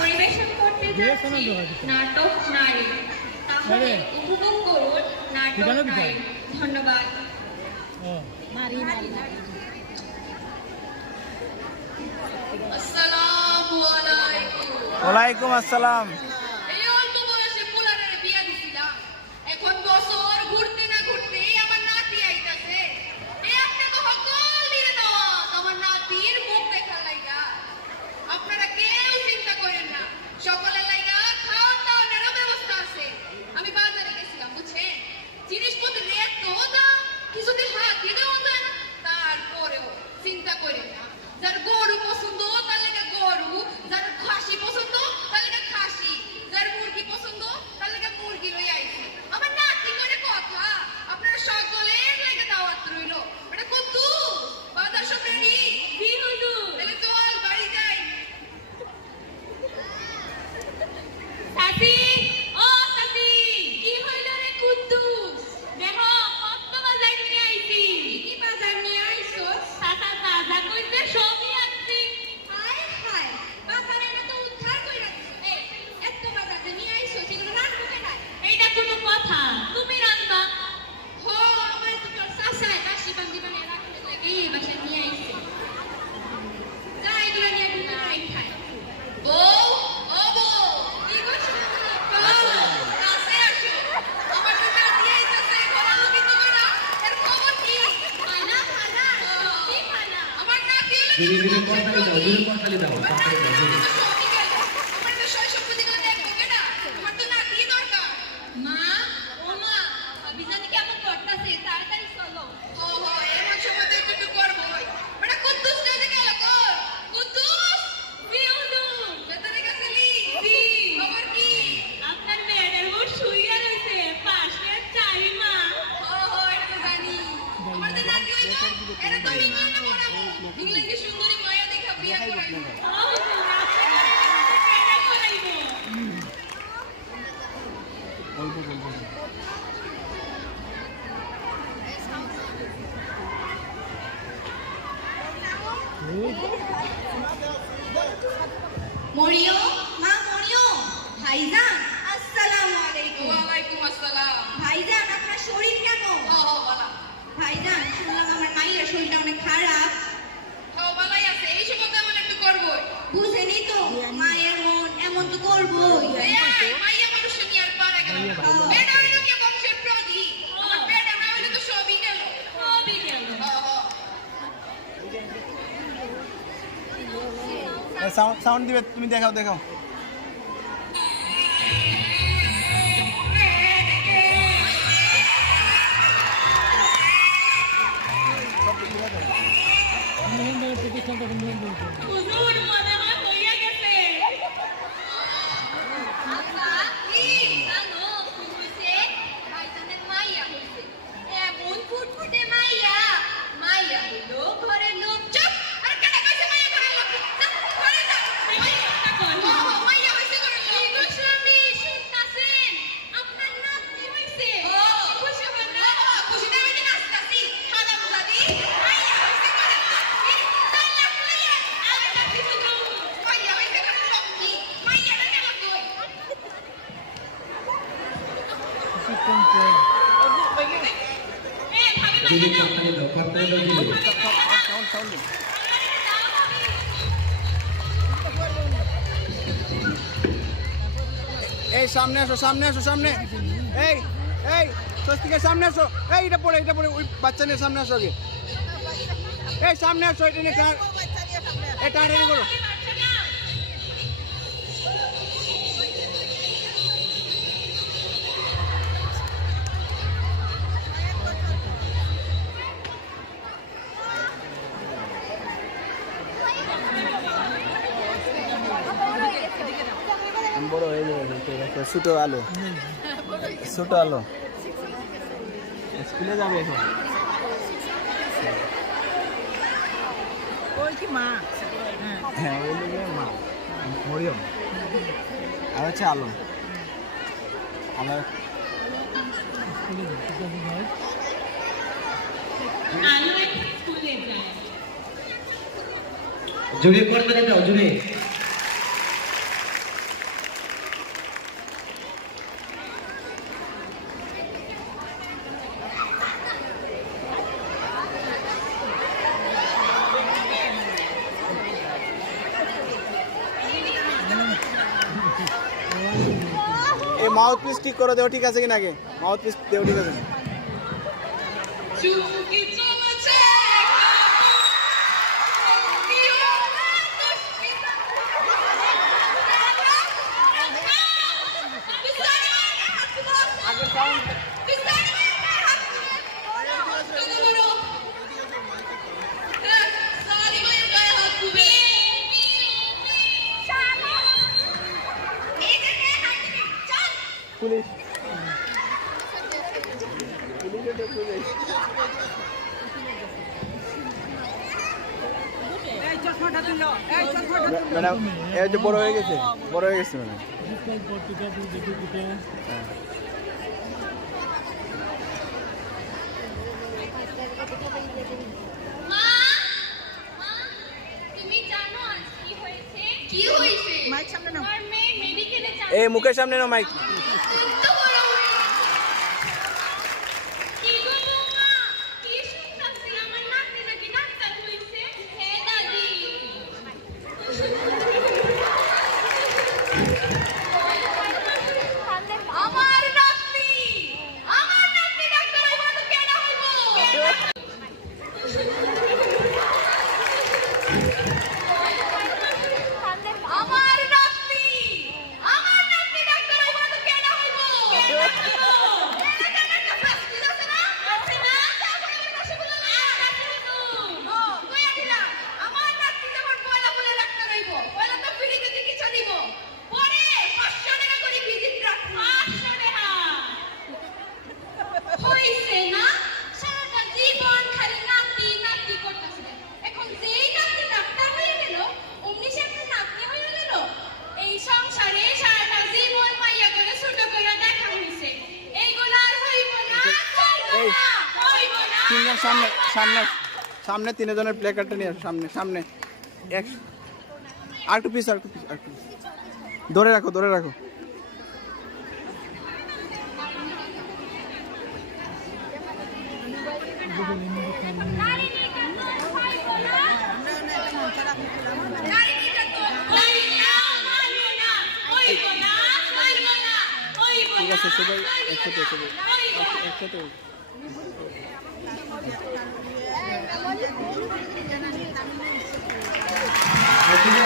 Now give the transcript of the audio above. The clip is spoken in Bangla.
পরিবেশন করতে যাচ্ছি নাটক নারী। তাহলে উপভোগ করুন নাটক নারী। ধন্যবাদ। আসসালামু আলাইকুম। ওয়ালাইকুম আসসালাম। এই অল্প বয়সে পোলারের বিয়া দিছিলাম, এখন বছর ঘুরতে না ঘুরতে আমার নাতি আইতাছে। এই আপনাকে সকল দিনে দেওয়া আমার নাতির মুখ দেখার লাইগা। আপনারা কেউ চিন্তা করেন না, সকলের লাইগা খাওয়া দাওয়ার ব্যবস্থা আছে। আমি বাজারে গেছিলাম, বুঝছেন, জিনিসপত্রের এত দাম, কিছুদিন হাত দিতেও যায় না। তারপরেও চিন্তা করেন না, যার গরু পছন্দ তার লেগে গরু, যার খাসি পছন্দ তার লেগে খাসি, যার মুরগি পছন্দ তার লেগে মুরগি লই আইছি। আমার নাতি করে কথা, আপনারা সকলের লেগে দাওয়াত রইল। এটা কত বাজার সব রেডি? কি হইলো? তাহলে চল বাড়ি যাই। সাথী, ও সাথী, কি হইলো রে কুদ্দুস? দেখো কত বাজার নিয়ে আইছি। কি বাজার নিয়ে আইছো? সাতা তাজা কইতে সবই আনছি। হায় হায়, বাজারে না তো উদ্ধার কইরা দিছো। এই এত বাজার যে নিয়ে আইছো, সেগুলো রাখবো কেন? এইটা কোনো কথা? তুমি রাখবা। হো, আমার তো তোর চাচাই বাসি বান্দি বানিয়ে রাখতে লাগে, এই বাসায় নিয়ে আইছে। যা এগুলো নিয়ে তুমি রাই খাই। বউ, ও বউ, কি করছো তুমি? কাছে আসো। আমার তো নাতি আইতাছে, ঘরে লুকি দিবে না। এর খবর কি? খানা খানা, কি খানা? আমার নাতি হলো ধীরে ধীরে করতালি দাও, ধীরে করতালি দাও, তারপরে দাও, ধীরে। আমার তো শৈশব প্রতিগুলো দেখবো কেনা? আমার তো নাতি দরকার। মা, ও মা, বিজানি কেমন করতাছে? তাড়াতাড়ি চলো। ও হো, এমন সময় তো একটু করবোই। বেটা কুদ্দুস কাজে গেল কর। কুদ্দুস, কি হলো? বেতারে গেছিলি? জি। খবর কি? আপনার মেয়ের ওর শুইয়া রইছে পাশে চারি মা। ও হো, এটা তো জানি। আমার তো নাতি হইতো, এটা তো ইংল্যান্ডে পড়াবো। ইংল্যান্ডে সুন্দরী মায়া দেখা বিয়া করাইবো। মরিয়ম, মা মরিয়ম, ভাইজান আসসালামু আলাইকুম। ওয়ালাইকুম আসসালাম। ভাইজান আপনার শরীর কেমন? বলা। ভাইজান শুনলাম আমার মায়ের শরীরটা অনেক খারাপ। ভালোই আছে, এই সময় তো এমন একটু করবোই। বুঝেনি তো, মায়ের মন এমন তো করবোই। মাইয়া মানুষ নিয়ে আর পারা গেল না। বেটা হইলো কি বংশের প্রদীপ। আমার বেটা না হইলে তো সবই গেল। সবই গেল। সাউন্ড দিবে, তুমি দেখাও দেখাও। হুজুর মনে হয় হইয়া গেছে। আচ্ছা, কি জানো কি হইছে? ভাইজানের মাইয়া হইছে। এমন ফুটফুটে মাইয়া, মাইয়া হইলো ঘরের লোক। চুপ! আর কেডা কইছে মাইয়া ঘরের লোক? যা, ঘরে যা। মাইয়া হইছে ঘরের লোক। কি গো স্বামী, শুনতাছেন? আপনার নাতি হইছে। খুশি হবেন না? খুশি না হইলে নাচতাছি। খালা বুঝাবি? মাইয়া হইছে ঘরের লোক। তাই লাখ লইয়া আরে নাতি হইলো। মাইয়া হইছে ঘরের লোক কি? মাইয়াটা গেল কই? ধীরে করতালি দাও, করতালি দাও, ধীরে। এই সামনে আসো, সামনে আসো, সামনে। এই এই স্বস্তিকের সামনে আসো। এই এটা পড়ে ওই বাচ্চা নিয়ে সামনে আসো আগে। এই সামনে আসো, এটা নিয়ে এটা রেডি করো। বড় হয়ে যাবে, ছোট আলো, ছোট আলো স্কুলে যাবে এখন। ওই কি মা? হ্যাঁ, ওই লোক মা মরিয়ম, আর হচ্ছে আলো। আলো আলো স্কুলে যায়। জোরে করতালি দাও জোরে। এই মাউথ পিস ঠিক করে দেও, ঠিক আছে কিনা আগে মাউথ পিস দেও, ঠিক আছে। চুমকি চুমছে আগের সাউন্ড পুলিশ ম্যাডাম এই যে বড় হয়ে গেছে, বড় হয়ে গেছে ম্যাডাম। মা মা তুমি জানো আজ কি হয়েছে? কি হয়েছে? মাইক সামনে নাও। আমার মেয়ে মেডিকেলে এই মুখের সামনে না মাইক। কি গো বৌমা, কি শুনতাছি আমার নাতি নাকি ডাক্তার হইছে? হ্যাঁ দাদি। আমার নাতি ডাক্তার হইব তো কেন হইব? আমার নাতি ডাক্তার হইব তো কেন হইব? আমার নাতি যখন পয়লা বলে ডাক্তার হইব, পয়লা তো ফ্রিতে চিকিৎসা দিব, পরে 500 টাকা করে ভিজিট রাখ। 500 টাকা হইছে না? সারাটা জীবন খালি নাতি নাতি করতেছে। এখন যেই নাতি ডাক্তার হয়ে গেল, অমনি সে একটা নাতনি হয়ে গেল। এই সংসারে সারাটা জীবন মাইয়া করে ছোট করে দেখা হইছে। এইগুলা আর হইব না, চলবে এই, না, হইব না। তিনজন সামনে সামনে সামনে, তিনজনের প্লে কার্ডটা নিয়ে আসো সামনে সামনে। এক আর একটু পিস, আর একটু পিস, আর একটু পিস। ধরে রাখো, ধরে রাখো। নারী নির্যাতন হইব না, মানব না, হইব না, হইব না, হইব ঠিক আছে, না, সবাই হইব একসাথে না, সবাই হইব না। একসাথে। আর তুমি